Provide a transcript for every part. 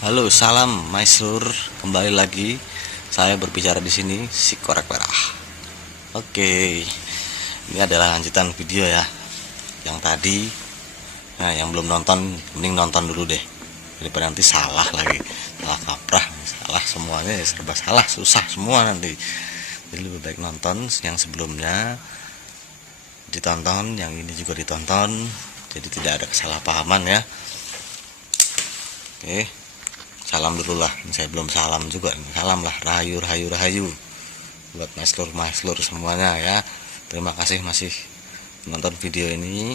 Halo, salam Maisur. Kembali lagi saya berbicara di sini si korek merah. Oke, ini adalah lanjutan video ya. Yang tadi, nah yang belum nonton, mending nonton dulu deh. Daripada nanti salah lagi, salah kaprah, salah semuanya ya serba salah, susah semua nanti. Jadi lebih baik nonton yang sebelumnya, ditonton, yang ini juga ditonton. Jadi tidak ada kesalahpahaman ya. Oke. Salam dulu lah, saya belum salam juga. Salam lah, rahayu rahayu rahayu buat maslur semuanya ya. Terima kasih masih menonton video ini.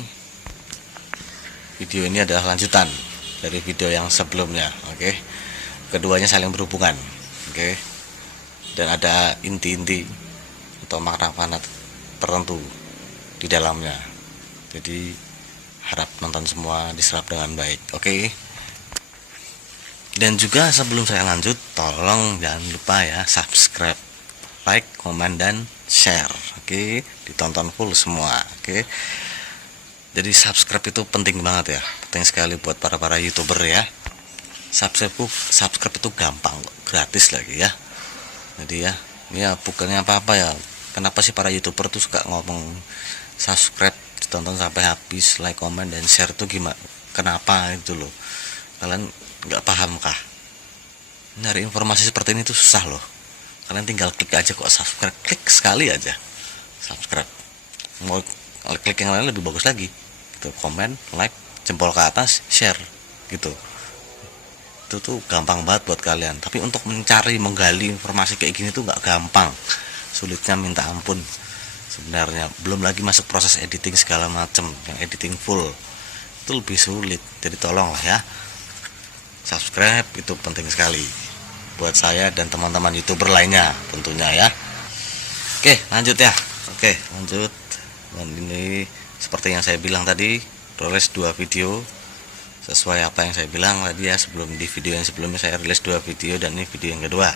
Video ini adalah lanjutan dari video yang sebelumnya. Oke, keduanya saling berhubungan. Oke, dan ada inti-inti atau makna-makna tertentu di dalamnya. Jadi harap nonton semua diserap dengan baik. Oke. Dan juga sebelum saya lanjut, tolong jangan lupa ya subscribe, like, komen, dan share. Oke, ditonton full semua. Oke, jadi subscribe itu penting banget ya, penting sekali buat para youtuber ya. Subscribe itu gampang, gratis lagi ya. Jadi ya, ini ya bukannya apa-apa ya. Kenapa sih para youtuber tuh suka ngomong subscribe, ditonton sampai habis, like, komen, dan share tuh gimana? Kenapa itu loh? Kalian nggak paham kah? Nyari informasi seperti ini tuh susah loh. Kalian tinggal klik aja kok, subscribe, klik sekali aja subscribe. Mau klik yang lain lebih bagus lagi gitu, komen, like, jempol ke atas, share gitu. Itu tuh gampang banget buat kalian. Tapi untuk mencari, menggali informasi kayak gini tuh nggak gampang, sulitnya minta ampun sebenarnya. Belum lagi masuk proses editing segala macem, yang editing full itu lebih sulit. Jadi tolonglah ya, subscribe itu penting sekali buat saya dan teman-teman youtuber lainnya tentunya ya. Oke, lanjut ya. Oke, lanjut. Dan ini seperti yang saya bilang tadi, rilis 2 video sesuai apa yang saya bilang tadi ya. Sebelum di video yang sebelumnya saya rilis 2 video, dan ini video yang kedua.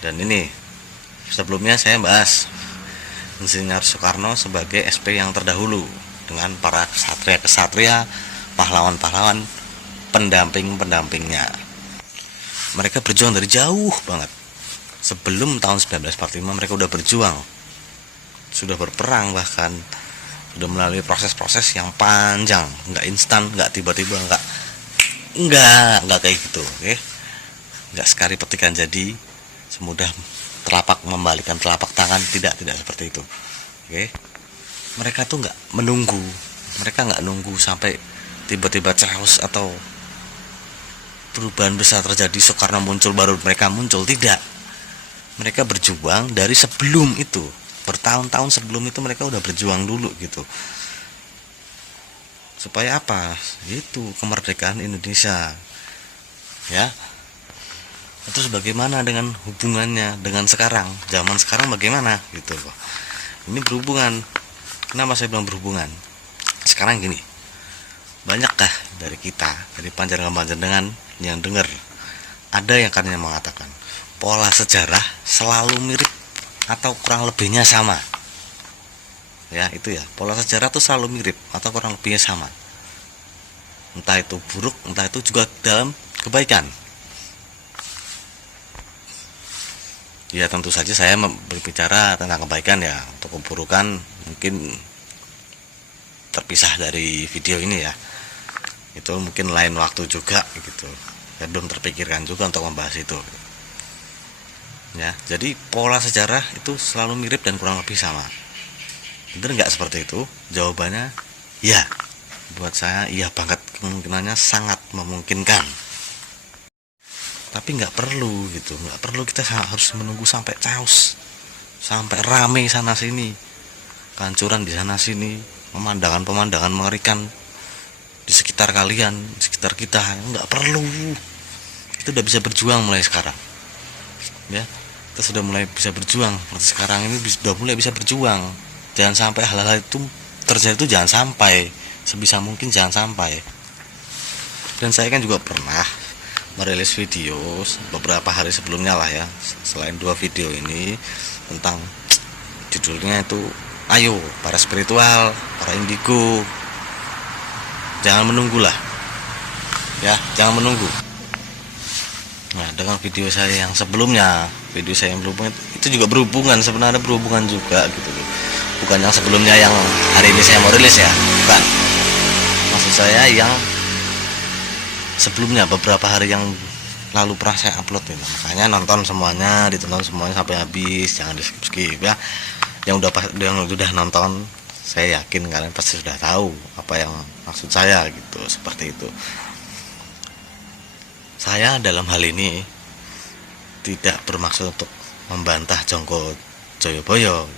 Dan ini sebelumnya saya bahas Insinyur Soekarno sebagai SP yang terdahulu dengan para kesatria-kesatria, pahlawan-pahlawan, pendamping-pendampingnya. Mereka berjuang dari jauh banget. Sebelum tahun 1945 mereka udah berjuang, sudah berperang, bahkan sudah melalui proses-proses yang panjang. Nggak instan, nggak tiba-tiba, nggak kayak gitu. Oke, nggak sekali petikan jadi, semudah telapak membalikan telapak tangan, tidak seperti itu. Oke, mereka tuh nggak menunggu, mereka nggak nunggu sampai tiba-tiba chaos atau perubahan besar terjadi, Soekarno muncul baru mereka muncul. Tidak, mereka berjuang dari sebelum itu, bertahun-tahun sebelum itu mereka udah berjuang dulu gitu. Supaya apa? Itu kemerdekaan Indonesia ya. Terus bagaimana dengan hubungannya dengan sekarang, zaman sekarang bagaimana gitu loh. Ini berhubungan. Kenapa saya bilang berhubungan? Sekarang gini, banyakkah dari kita, dari panjenengan yang dengar, ada yang katanya mengatakan pola sejarah selalu mirip atau kurang lebihnya sama ya. Itu ya, pola sejarah tuh selalu mirip atau kurang lebihnya sama, entah itu buruk, entah itu juga dalam kebaikan. Ya tentu saja saya berbicara tentang kebaikan ya. Untuk keburukan mungkin terpisah dari video ini ya, itu mungkin lain waktu juga gitu. Saya belum terpikirkan juga untuk membahas itu ya. Jadi pola sejarah itu selalu mirip dan kurang lebih sama. Bener nggak seperti itu? Jawabannya ya. Buat saya iya banget, kemungkinannya sangat memungkinkan. Tapi nggak perlu gitu, nggak perlu kita harus menunggu sampai chaos, sampai rame sana sini, kehancuran di sana sini, pemandangan mengerikan di sekitar kalian, di sekitar kita. Nggak perlu. Kita udah bisa berjuang mulai sekarang ya. Kita sudah mulai bisa berjuang sekarang ini, sudah mulai bisa berjuang. Jangan sampai hal-hal itu terjadi, itu jangan sampai, sebisa mungkin jangan sampai. Dan saya kan juga pernah merilis video beberapa hari sebelumnya lah ya, selain 2 video ini, tentang judulnya itu ayo para spiritual, para indigo, jangan menunggulah ya, jangan menunggu. Nah, dengan video saya yang sebelumnya, video saya yang berhubungan itu juga berhubungan, sebenarnya berhubungan juga gitu loh. Bukan yang sebelumnya yang hari ini saya mau rilis ya, bukan. Maksud saya yang sebelumnya, beberapa hari yang lalu pernah saya upload itu. Makanya nonton semuanya, ditonton semuanya sampai habis, jangan di skip ya. Yang udah nonton, saya yakin kalian pasti sudah tahu apa yang maksud saya gitu, seperti itu. Saya dalam hal ini tidak bermaksud untuk membantah Jongko Joyoboyo.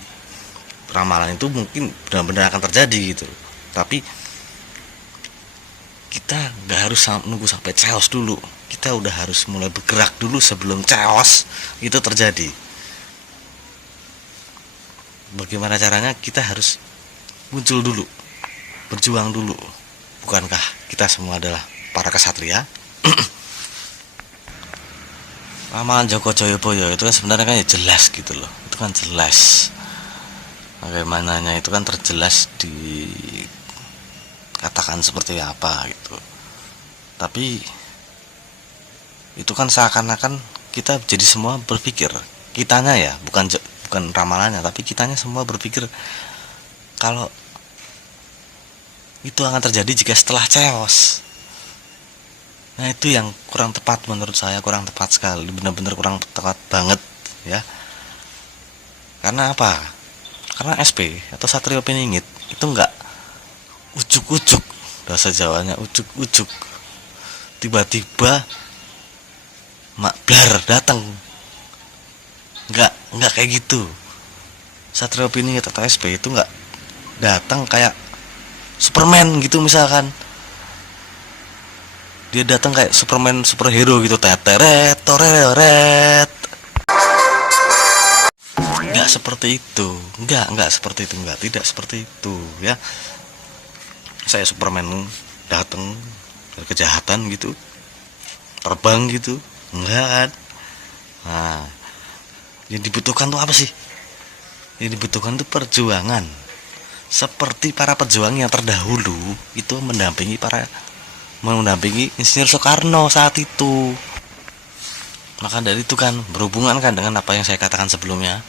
Ramalan itu mungkin benar-benar akan terjadi gitu, tapi kita nggak harus nunggu sampai chaos dulu. Kita udah harus mulai bergerak dulu sebelum chaos itu terjadi. Bagaimana caranya? Kita harus muncul dulu, berjuang dulu. Bukankah kita semua adalah para kesatria? Ramalan Joko Joyoboyo itu kan sebenarnya kan ya jelas gitu loh. Itu kan jelas. Bagaimananya itu kan terjelas dikatakan seperti apa gitu. Tapi itu kan seakan-akan kita jadi semua berpikir, kitanya ya, bukan ramalannya, tapi kitanya semua berpikir kalau itu akan terjadi jika setelah chaos. Nah, itu yang kurang tepat menurut saya, kurang tepat sekali, benar-benar kurang tepat banget ya. Karena apa? Karena SP atau Satrio Piningit itu enggak ujuk-ujuk, bahasa Jawanya ujuk-ujuk, tiba-tiba mak blar datang. Enggak kayak gitu. Satrio Piningit atau SP itu enggak datang kayak Superman gitu misalkan. Dia datang kayak Superman, superhero gitu, teteret toreret. Enggak seperti itu. Enggak seperti itu, tidak seperti itu ya. Saya Superman datang dari kejahatan gitu, terbang gitu. Enggak. Nah, yang dibutuhkan tuh apa sih? Yang dibutuhkan tuh perjuangan. Seperti para pejuang yang terdahulu itu mendampingi Insinyur Soekarno saat itu. Maka dari itu kan berhubungan kan dengan apa yang saya katakan sebelumnya.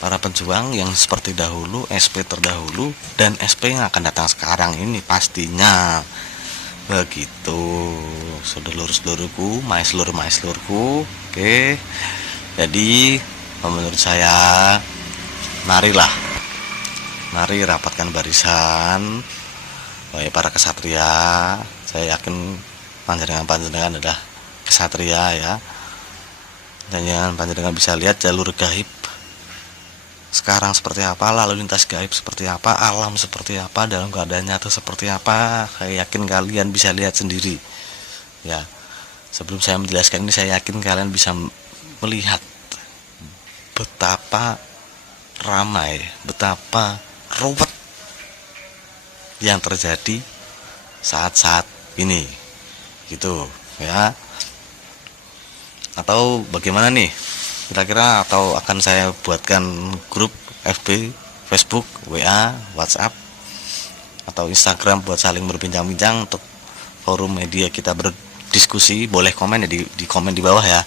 Para pejuang yang seperti dahulu, SP terdahulu, dan SP yang akan datang sekarang ini pastinya begitu. Saudara-saudaraku, maes-lur-maes-lurku. Oke. Jadi menurut saya, mari rapatkan barisan, wahai para kesatria. Saya yakin panjenengan adalah kesatria ya. Dan jangan panjenengan bisa lihat jalur gaib sekarang seperti apa, lalu lintas gaib seperti apa, alam seperti apa, dalam keadaan nyata seperti apa. Saya yakin kalian bisa lihat sendiri ya. Sebelum saya menjelaskan ini, saya yakin kalian bisa melihat betapa ramai, betapa ruwet yang terjadi saat-saat ini gitu ya. Atau bagaimana nih kira-kira? Atau akan saya buatkan grup FB, Facebook, WA, WhatsApp, atau Instagram buat saling berbincang-bincang untuk forum media kita berdiskusi. Boleh komen ya, di komen di bawah ya,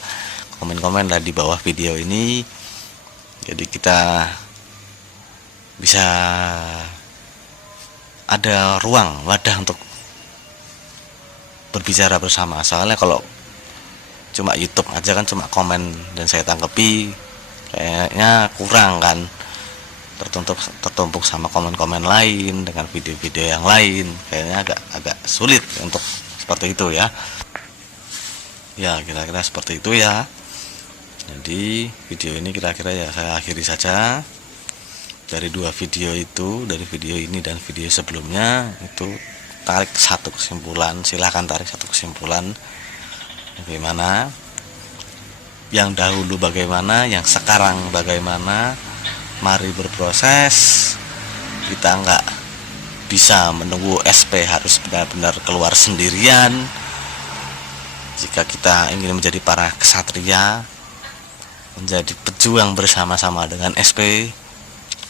komen lah di bawah video ini. Jadi kita bisa ada ruang, wadah untuk berbicara bersama. Soalnya kalau cuma YouTube aja kan, cuma komen dan saya tanggapi, kayaknya kurang kan, tertumpuk sama komen-komen lain dengan video-video yang lain, kayaknya agak sulit untuk seperti itu ya. Ya kira-kira seperti itu ya. Jadi video ini kira-kira ya saya akhiri saja. Dari dua video itu, dari video ini dan video sebelumnya, itu tarik satu kesimpulan, silahkan tarik satu kesimpulan. Bagaimana yang dahulu, bagaimana yang sekarang, bagaimana. Mari berproses. Kita nggak bisa menunggu SP harus benar-benar keluar sendirian. Jika kita ingin menjadi para kesatria, menjadi pejuang bersama-sama dengan SP,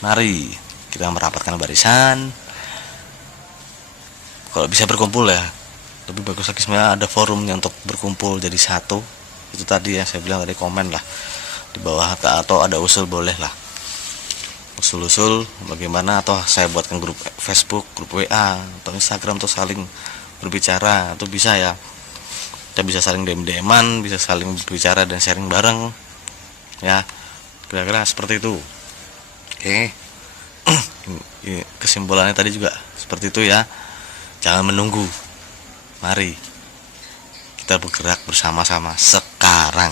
mari kita merapatkan barisan. Kalau bisa berkumpul ya, lebih bagus lagi sebenarnya ada forumnya untuk berkumpul jadi satu. Itu tadi yang saya bilang tadi, komen lah di bawah, atau ada usul boleh lah, usul-usul bagaimana, atau saya buatkan grup Facebook, grup WA atau Instagram tuh saling berbicara, itu bisa ya, kita bisa saling DM-an, bisa saling berbicara dan sharing bareng ya, kira-kira seperti itu. Oke. Kesimpulannya tadi juga seperti itu ya, jangan menunggu, mari kita bergerak bersama-sama sekarang.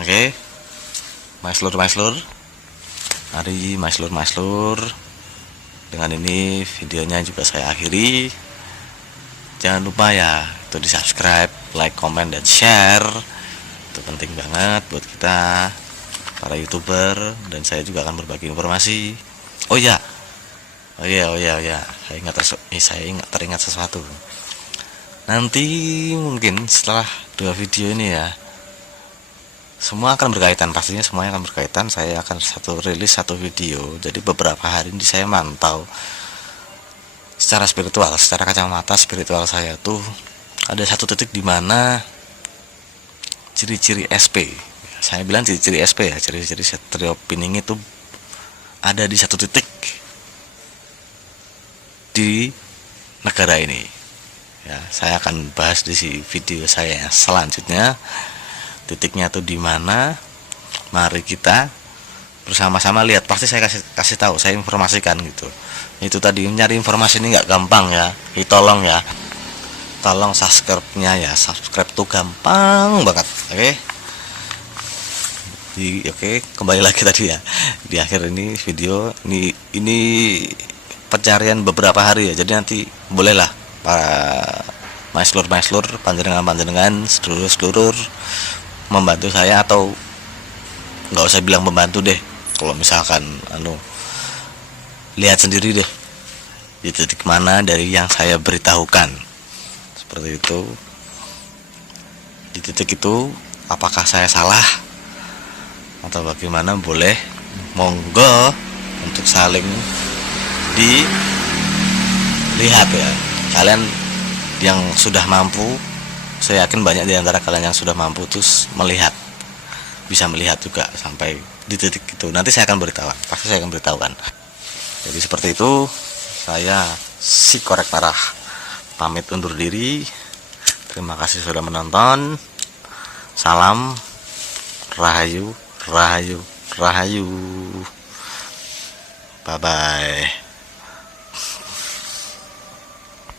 Oke, Maeslur, mari Maeslur. Dengan ini videonya juga saya akhiri. Jangan lupa ya, itu di subscribe, like, comment, dan share. Itu penting banget buat kita para YouTuber, dan saya juga akan berbagi informasi. Oh ya, saya teringat sesuatu. Nanti mungkin setelah 2 video ini ya, semua akan berkaitan, pastinya semuanya akan berkaitan. Saya akan rilis satu video. Jadi beberapa hari ini saya mantau secara spiritual, secara kacamata spiritual saya tuh ada satu titik di mana ciri-ciri SP. Saya bilang ciri-ciri SP ya, ciri-ciri Setrio Pining itu ada di satu titik di negara ini. Ya, saya akan bahas di video saya selanjutnya. Titiknya tuh di mana? Mari kita bersama-sama lihat. Pasti saya kasih tahu, saya informasikan gitu. Itu tadi, nyari informasi ini nggak gampang ya. Tolong ya, tolong subscribe-nya ya. Subscribe tuh gampang banget. Oke, kembali lagi tadi ya. Di akhir ini video ini pencarian beberapa hari ya. Jadi nanti bolehlah para maeslur panjenengan sedulur membantu saya, atau nggak usah bilang membantu deh, kalau misalkan lihat sendiri deh di titik mana dari yang saya beritahukan, seperti itu. Di titik itu apakah saya salah atau bagaimana, boleh, monggo untuk saling dilihat ya. Kalian yang sudah mampu, saya yakin banyak di antara kalian yang sudah mampu terus bisa melihat juga sampai di titik itu. Nanti saya akan beritahu, pasti saya akan beritahukan. Jadi seperti itu, saya si Korek Parah pamit undur diri. Terima kasih sudah menonton. Salam rahayu. Bye bye.